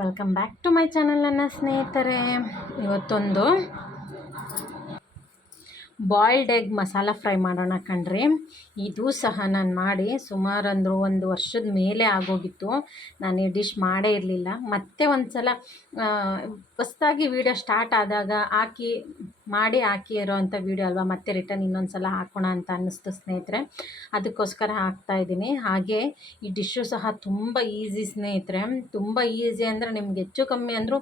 Welcome back to my channel ನನ್ನ ಸ್ನೇಹಿತರೆ. ಇವತ್ತೊಂದು ಬಾಯ್ಲ್ಡ್ ಎಗ್ ಮಸಾಲ ಫ್ರೈ ಮಾಡೋಣ ಕಣ್ರಿ. ಇದು ಸಹ ನಾನು ಮಾಡಿ ಸುಮಾರು ಒಂದು ವರ್ಷದ ಮೇಲೆ ಆಗೋಗಿತ್ತು. ನಾನು ಈ ಡಿಶ್ ಮಾಡೇ ಇರಲಿಲ್ಲ. ಮತ್ತೆ ಒಂದು ಸಲ ಹೊಸ್ದಾಗಿ ವೀಡಿಯೋ ಸ್ಟಾರ್ಟ್ ಆದಾಗ ಹಾಕಿ ಮಾಡಿ ಹಾಕಿ ಇರೋವಂಥ ವೀಡಿಯೋ ಅಲ್ವಾ? ಮತ್ತೆ ರಿಟರ್ನ್ ಇನ್ನೊಂದು ಸಲ ಹಾಕೋಣ ಅಂತ ಅನ್ನಿಸ್ತು ಸ್ನೇಹಿತರೆ. ಅದಕ್ಕೋಸ್ಕರ ಹಾಕ್ತಾ ಇದ್ದೀನಿ. ಹಾಗೆ ಈ ಡಿಶ್ಶು ಸಹ ತುಂಬ ಈಸಿ ಸ್ನೇಹಿತರೆ. ತುಂಬ ಈಸಿ ಅಂದರೆ ನಿಮ್ಗೆ ಹೆಚ್ಚು ಕಮ್ಮಿ ಅಂದರೂ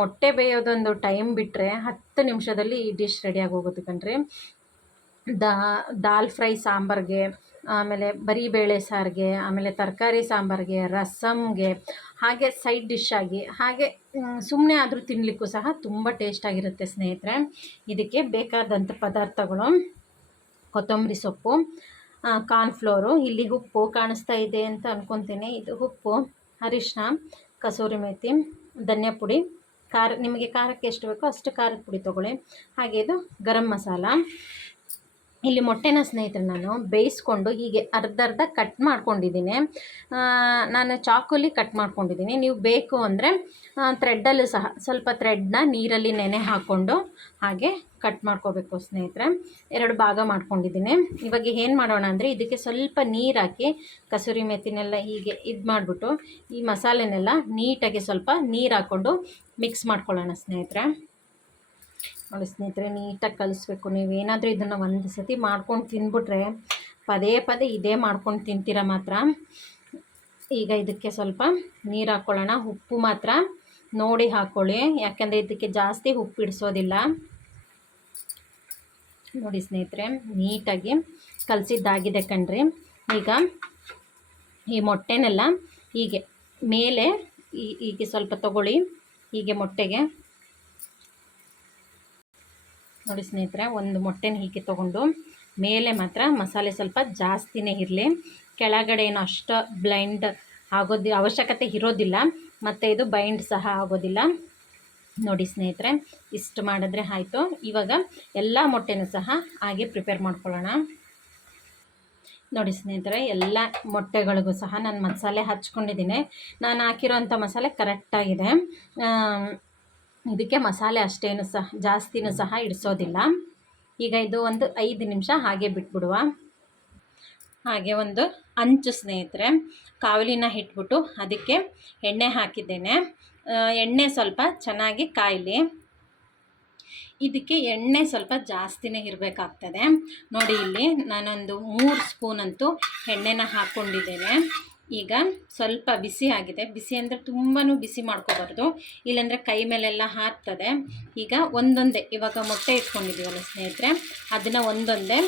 ಮೊಟ್ಟೆ ಬೇಯೋದೊಂದು ಟೈಮ್ ಬಿಟ್ಟರೆ ಹತ್ತು ನಿಮಿಷದಲ್ಲಿ ಈ ಡಿಶ್ ರೆಡಿಯಾಗಿ ಹೋಗುತ್ತೆ ಕಣ್ರಿ. ದಾಲ್ ಫ್ರೈ ಸಾಂಬಾರ್ಗೆ ಆಮೇಲೆ ಬರೀ ಬೇಳೆ ಸಾರಿಗೆ, ಆಮೇಲೆ ತರಕಾರಿ ಸಾಂಬಾರಿಗೆ ರಸಮ್ಗೆ ಹಾಗೆ ಸೈಡ್ ಡಿಶ್ ಆಗಿ, ಹಾಗೆ ಸುಮ್ಮನೆ ಆದರೂ ತಿನ್ನಲಿಕ್ಕೂ ಸಹ ತುಂಬ ಟೇಸ್ಟಾಗಿರುತ್ತೆ ಸ್ನೇಹಿತರೆ. ಇದಕ್ಕೆ ಬೇಕಾದಂಥ ಪದಾರ್ಥಗಳು, ಕೊತ್ತಂಬರಿ ಸೊಪ್ಪು ಕಾರ್ನ್ಫ್ಲೋರು ಇಲ್ಲಿ ಉಪ್ಪು ಕಾಣಿಸ್ತಾ ಇದೆ ಅಂತ ಅಂದ್ಕೊತೀನಿ ಇದು ಉಪ್ಪು ಅರಿಶಿನ ಕಸೂರಿ ಮೇಥಿ ಧನಿಯಾ ಪುಡಿ, ಖಾರ, ನಿಮಗೆ ಖಾರಕ್ಕೆ ಎಷ್ಟು ಬೇಕೋ ಅಷ್ಟು ಖಾರದ ಪುಡಿ ತೊಗೊಳ್ಳಿ. ಹಾಗೆ ಇದು ಗರಂ ಮಸಾಲ. ಇಲ್ಲಿ ಮೊಟ್ಟೆನ ಸ್ನೇಹಿತರೆ ನಾನು ಬೇಯಿಸ್ಕೊಂಡು ಹೀಗೆ ಅರ್ಧ ಅರ್ಧ ಕಟ್ ಮಾಡ್ಕೊಂಡಿದ್ದೀನಿ. ನಾನು ಚಾಕುಲಿ ಕಟ್ ಮಾಡ್ಕೊಂಡಿದ್ದೀನಿ. ನೀವು ಬೇಕು ಅಂದರೆ ಥ್ರೆಡ್ಡಲ್ಲೂ ಸಹ ಸ್ವಲ್ಪ ಥ್ರೆಡ್ನ ನೀರಲ್ಲಿ ನೆನೆ ಹಾಕ್ಕೊಂಡು ಹಾಗೆ ಕಟ್ ಮಾಡ್ಕೋಬೇಕು ಸ್ನೇಹಿತರೆ. ಎರಡು ಭಾಗ ಮಾಡ್ಕೊಂಡಿದ್ದೀನಿ. ಇವಾಗ ಏನು ಮಾಡೋಣ ಅಂದರೆ, ಇದಕ್ಕೆ ಸ್ವಲ್ಪ ನೀರು ಹಾಕಿ ಕಸೂರಿ ಮೆತ್ತಿನೆಲ್ಲ ಹೀಗೆ ಇದು ಮಾಡಿಬಿಟ್ಟು ಈ ಮಸಾಲೆನೆಲ್ಲ ನೀಟಾಗಿ ಸ್ವಲ್ಪ ನೀರು ಹಾಕ್ಕೊಂಡು ಮಿಕ್ಸ್ ಮಾಡ್ಕೊಳ್ಳೋಣ ಸ್ನೇಹಿತರೆ. ನೋಡಿ ಸ್ನೇಹಿತರೆ, ನೀಟಾಗಿ ಕಲಿಸ್ಬೇಕು. ನೀವೇನಾದರೂ ಇದನ್ನು ಒಂದು ಸತಿ ಮಾಡ್ಕೊಂಡು ತಿಂದ್ಬಿಟ್ರೆ, ಪದೇ ಪದೇ ಇದೇ ಮಾಡ್ಕೊಂಡು ತಿಂತೀರ ಮಾತ್ರ. ಈಗ ಇದಕ್ಕೆ ಸ್ವಲ್ಪ ನೀರು ಹಾಕ್ಕೊಳ್ಳೋಣ ಉಪ್ಪು ಮಾತ್ರ ನೋಡಿ ಹಾಕ್ಕೊಳ್ಳಿ ಯಾಕೆಂದರೆ ಇದಕ್ಕೆ ಜಾಸ್ತಿ ಉಪ್ಪು ಇಡಿಸೋದಿಲ್ಲ. ನೋಡಿ ಸ್ನೇಹಿತರೆ, ನೀಟಾಗಿ ಕಲಸಿದ್ದಾಗಿದೆ ಕಣ್ರಿ. ಈಗ ಈ ಮೊಟ್ಟೆನೆಲ್ಲ ಹೀಗೆ ಮೇಲೆ ಹೀಗೆ ಸ್ವಲ್ಪ ತಗೊಳ್ಳಿ. ಹೀಗೆ ಮೊಟ್ಟೆಗೆ ನೋಡಿ ಸ್ನೇಹಿತರೆ, ಒಂದು ಮೊಟ್ಟೆನ ಹೀಗೆ ತೊಗೊಂಡು ಮೇಲೆ ಮಾತ್ರ ಮಸಾಲೆ ಸ್ವಲ್ಪ ಜಾಸ್ತಿನೇ ಇರಲಿ. ಕೆಳಗಡೆ ಏನು ಅಷ್ಟು ಬ್ಲೈಂಡ್ ಆಗೋದು ಅವಶ್ಯಕತೆ ಇರೋದಿಲ್ಲ, ಮತ್ತು ಇದು ಬೈಂಡ್ ಸಹ ಆಗೋದಿಲ್ಲ. ನೋಡಿ ಸ್ನೇಹಿತರೆ, ಇಷ್ಟು ಮಾಡಿದ್ರೆ ಆಯಿತು. ಇವಾಗ ಎಲ್ಲ ಮೊಟ್ಟೆನೂ ಸಹ ಹಾಗೆ ಪ್ರಿಪೇರ್ ಮಾಡ್ಕೊಳ್ಳೋಣ. ನೋಡಿ ಸ್ನೇಹಿತರೆ, ಎಲ್ಲ ಮೊಟ್ಟೆಗಳಿಗೂ ಸಹ ನಾನು ಮಸಾಲೆ ಹಚ್ಕೊಂಡಿದ್ದೀನಿ. ನಾನು ಹಾಕಿರೋಂಥ ಮಸಾಲೆ ಕರೆಕ್ಟಾಗಿದೆ ಇದಕ್ಕೆ ಮಸಾಲೆ ಅಷ್ಟೇನು ಸಹ, ಜಾಸ್ತಿನೂ ಸಹ ಇಡಿಸೋದಿಲ್ಲ. ಈಗ ಇದು ಒಂದು ಐದು ನಿಮಿಷ ಹಾಗೆ ಬಿಟ್ಬಿಡುವ. ಹಾಗೆ ಒಂದು ಅಂಚು ಸ್ನೇಹಿತರೆ, ಕಾವಲಿನ ಇಟ್ಬಿಟ್ಟು ಅದಕ್ಕೆ ಎಣ್ಣೆ ಹಾಕಿದ್ದೇನೆ. ಎಣ್ಣೆ ಸ್ವಲ್ಪ ಚೆನ್ನಾಗಿ ಕಾಯಲಿ. ಇದಕ್ಕೆ ಎಣ್ಣೆ ಸ್ವಲ್ಪ ಜಾಸ್ತಿನೇ ಇರಬೇಕಾಗ್ತದೆ. ನೋಡಿ ಇಲ್ಲಿ ನಾನೊಂದು ಮೂರು ಸ್ಪೂನಂತೂ ಎಣ್ಣೆನ ಹಾಕ್ಕೊಂಡಿದ್ದೇನೆ. ಈಗ ಸ್ವಲ್ಪ ಬಿಸಿ ಆಗಿದೆ. ಬಿಸಿ ಅಂದರೆ ತುಂಬಾ ಬಿಸಿ ಮಾಡ್ಕೋಬಾರ್ದು. ಇಲ್ಲಾಂದರೆ ಕೈ ಮೇಲೆಲ್ಲ ಹಾರ್ತದೆ. ಈಗ ಒಂದೊಂದೇ, ಇವಾಗ ಮೊಟ್ಟೆ ಇಟ್ಕೊಂಡಿದ್ದೀವಲ್ಲ ಸ್ನೇಹಿತರೆ, ಅದನ್ನು ಒಂದೊಂದೇ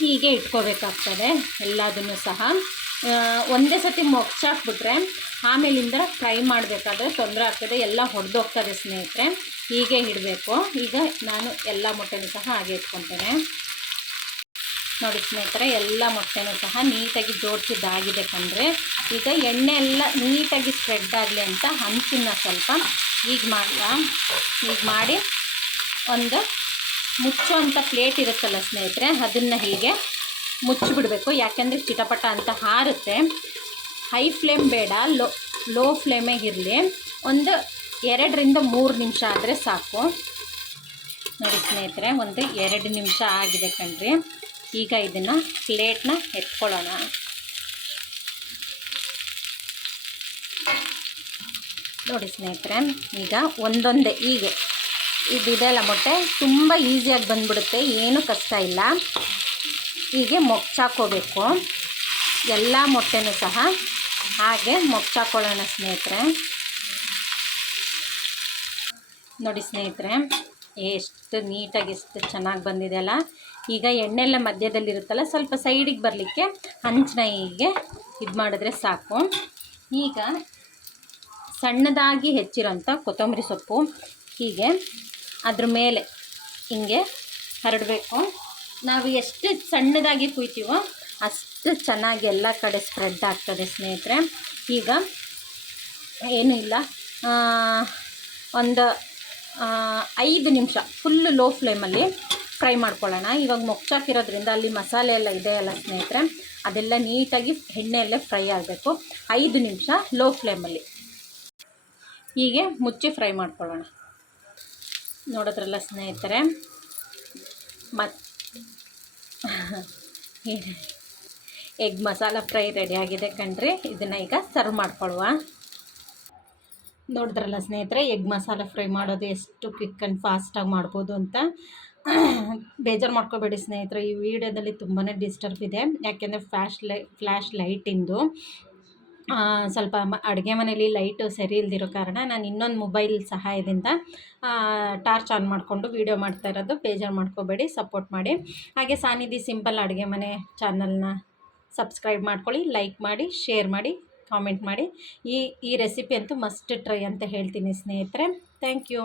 ಹೀಗೆ ಇಟ್ಕೋಬೇಕಾಗ್ತದೆ ಎಲ್ಲದನ್ನು ಸಹ. ಒಂದೇ ಸತಿ ಮೊಗ್ಚಾಕ್ಬಿಟ್ರೆ ಆಮೇಲಿಂದ ಫ್ರೈ ಮಾಡಬೇಕಾದ್ರೆ ತೊಂದರೆ ಆಗ್ತದೆ. ಎಲ್ಲ ಹೊಡೆದೋಗ್ತದೆ ಸ್ನೇಹಿತರೆ. ಹೀಗೆ ಇಡಬೇಕು. ಈಗ ನಾನು ಎಲ್ಲ ಮೊಟ್ಟೆನೂ ಸಹ ಹಾಗೆ ಇಟ್ಕೊತೇನೆ. ನೋಡಿ ಸ್ನೇಹಿತರೆ, ಎಲ್ಲ ಮೊಟ್ಟೆನೂ ಸಹ ನೀಟಾಗಿ ಜೋಡಿಸಿದ್ದಾಗಿದೆ ಕಂಡ್ರೆ ಈಗ ಎಣ್ಣೆ ಎಲ್ಲ ನೀಟಾಗಿ ಸ್ಪ್ರೆಡ್ ಆಗಲಿ ಅಂತ ಹಂಚಿನ ಸ್ವಲ್ಪ ಈಗ ಮಾಡಿ ಈಗ ಮಾಡಿ ಒಂದು ಮುಚ್ಚುವಂಥ ಪ್ಲೇಟ್ ಇರುತ್ತಲ್ಲ ಸ್ನೇಹಿತರೆ, ಅದನ್ನು ಹೀಗೆ ಮುಚ್ಚಿಬಿಡಬೇಕು. ಯಾಕೆಂದರೆ ಚಿಟಪಟ ಅಂತ ಹಾರುತ್ತೆ. ಹೈ ಫ್ಲೇಮ್ ಬೇಡ ಲೋ ಲೋ ಫ್ಲೇಮೇ ಇರಲಿ. ಒಂದು ಎರಡರಿಂದ ಮೂರು ನಿಮಿಷ ಆದರೆ ಸಾಕು. ನೋಡಿ ಸ್ನೇಹಿತರೆ, ಒಂದು ಎರಡು ನಿಮಿಷ ಆಗಿದೆ ಕಣ್ರಿ. ಈಗ ಇದನ್ನು ಪ್ಲೇಟ್ನ ಎತ್ಕೊಳ್ಳೋಣ. ನೋಡಿ ಸ್ನೇಹಿತರೆ, ಈಗ ಒಂದೊಂದೇ ಹೀಗೆ ಇದೆಲ್ಲ ಮೊಟ್ಟೆ ತುಂಬ ಈಸಿಯಾಗಿ ಬಂದ್ಬಿಡುತ್ತೆ, ಏನು ಕಷ್ಟ ಇಲ್ಲ. ಹೀಗೆ ಮೊಗ್ಚಾಕೋಬೇಕು. ಎಲ್ಲ ಮೊಟ್ಟೆನೂ ಸಹ ಹಾಗೆ ಮೊಗ್ಚಾಕೊಳ್ಳೋಣ ಸ್ನೇಹಿತರೆ. ನೋಡಿ ಸ್ನೇಹಿತರೆ ಎಷ್ಟು ನೀಟಾಗಿ ಎಷ್ಟು ಚೆನ್ನಾಗಿ ಬಂದಿದೆಯಲ್ಲ ಈಗ ಎಣ್ಣೆಲ್ಲ ಮಧ್ಯದಲ್ಲಿರುತ್ತಲ್ಲ ಸ್ವಲ್ಪ ಸೈಡಿಗೆ ಬರಲಿಕ್ಕೆ ಹಂಚಿನ ಇದು ಮಾಡಿದ್ರೆ ಸಾಕು. ಈಗ ಸಣ್ಣದಾಗಿ ಹೆಚ್ಚಿರೋಂಥ ಕೊತ್ತಂಬರಿ ಸೊಪ್ಪು, ಹೀಗೆ ಅದ್ರ ಮೇಲೆ ಹಿಂಗೆ ಹರಡಬೇಕು. ನಾವು ಎಷ್ಟು ಸಣ್ಣದಾಗಿ ಕುಯ್ತೀವೋ ಅಷ್ಟು ಚೆನ್ನಾಗಿ ಎಲ್ಲ ಕಡೆ ಸ್ಪ್ರೆಡ್ ಆಗ್ತದೆ ಸ್ನೇಹಿತರೆ. ಈಗ ಏನೂ ಇಲ್ಲ ಒಂದು ಐದು ನಿಮಿಷ ಫುಲ್ಲು ಲೋ ಫ್ಲೇಮಲ್ಲಿ ಫ್ರೈ ಮಾಡ್ಕೊಳ್ಳೋಣ. ಇವಾಗ ಮೊಗ್ಚಾಕಿರೋದ್ರಿಂದ ಅಲ್ಲಿ ಮಸಾಲೆ ಎಲ್ಲ ಇದೆ ಅಲ್ಲ ಸ್ನೇಹಿತರೆ, ಅದೆಲ್ಲ ನೀಟಾಗಿ ಎಣ್ಣೆಯಲ್ಲೇ ಫ್ರೈ ಆಗಬೇಕು. ಐದು ನಿಮಿಷ ಲೋ ಫ್ಲೇಮಲ್ಲಿ ಹೀಗೆ ಮುಚ್ಚಿ ಫ್ರೈ ಮಾಡ್ಕೊಳ್ಳೋಣ. ನೋಡಿದ್ರಲ್ಲ ಸ್ನೇಹಿತರೆ, ಮತ್ ಎಗ್ ಮಸಾಲ ಫ್ರೈ ರೆಡಿ ಆಗಿದೆ ಕಣ್ರಿ. ಇದನ್ನು ಈಗ ಸರ್ವ್ ಮಾಡ್ಕೊಳ್ಳುವ. ನೋಡಿದ್ರಲ್ಲ ಸ್ನೇಹಿತರೆ, ಎಗ್ ಮಸಾಲ ಫ್ರೈ ಮಾಡೋದು ಎಷ್ಟು ಕ್ವಿಕ್ ಆ್ಯಂಡ್ ಫಾಸ್ಟಾಗಿ ಮಾಡ್ಬೋದು ಅಂತ. ಬೇಜಾರು ಮಾಡ್ಕೋಬೇಡಿ ಸ್ನೇಹಿತರೆ, ಈ ವಿಡಿಯೋದಲ್ಲಿ ತುಂಬಾ ಡಿಸ್ಟರ್ಬ್ ಇದೆ. ಯಾಕೆಂದರೆ ಫ್ಲ್ಯಾಶ್ ಲೈ ಫ್ಲ್ಯಾಶ್ ಲೈಟಿಂದು ಸ್ವಲ್ಪ ಅಡುಗೆ ಮನೇಲಿ ಲೈಟು ಸರಿ ಇಲ್ದಿರೋ ಕಾರಣ ನಾನು ಇನ್ನೊಂದು ಮೊಬೈಲ್ ಸಹಾಯದಿಂದ ಟಾರ್ಚ್ ಆನ್ ಮಾಡಿಕೊಂಡು ವೀಡಿಯೋ ಮಾಡ್ತಾ ಇರೋದು. ಬೇಜಾರು ಮಾಡ್ಕೋಬೇಡಿ ಸಪೋರ್ಟ್ ಮಾಡಿ. ಹಾಗೆ ಸಾನಿಧಿ ಸಿಂಪಲ್ ಅಡುಗೆ ಮನೆ ಚಾನಲ್ನ ಸಬ್ಸ್ಕ್ರೈಬ್ ಮಾಡ್ಕೊಳ್ಳಿ ಲೈಕ್ ಮಾಡಿ ಶೇರ್ ಮಾಡಿ. ಕಾಮೆಂಟ್ ಮಾಡಿ. ಈ ಈ ರೆಸಿಪಿ ಅಂತೂ ಮಸ್ಟ್ ಟ್ರೈ ಅಂತ ಹೇಳ್ತೀನಿ ಸ್ನೇಹಿತರೆ. Thank you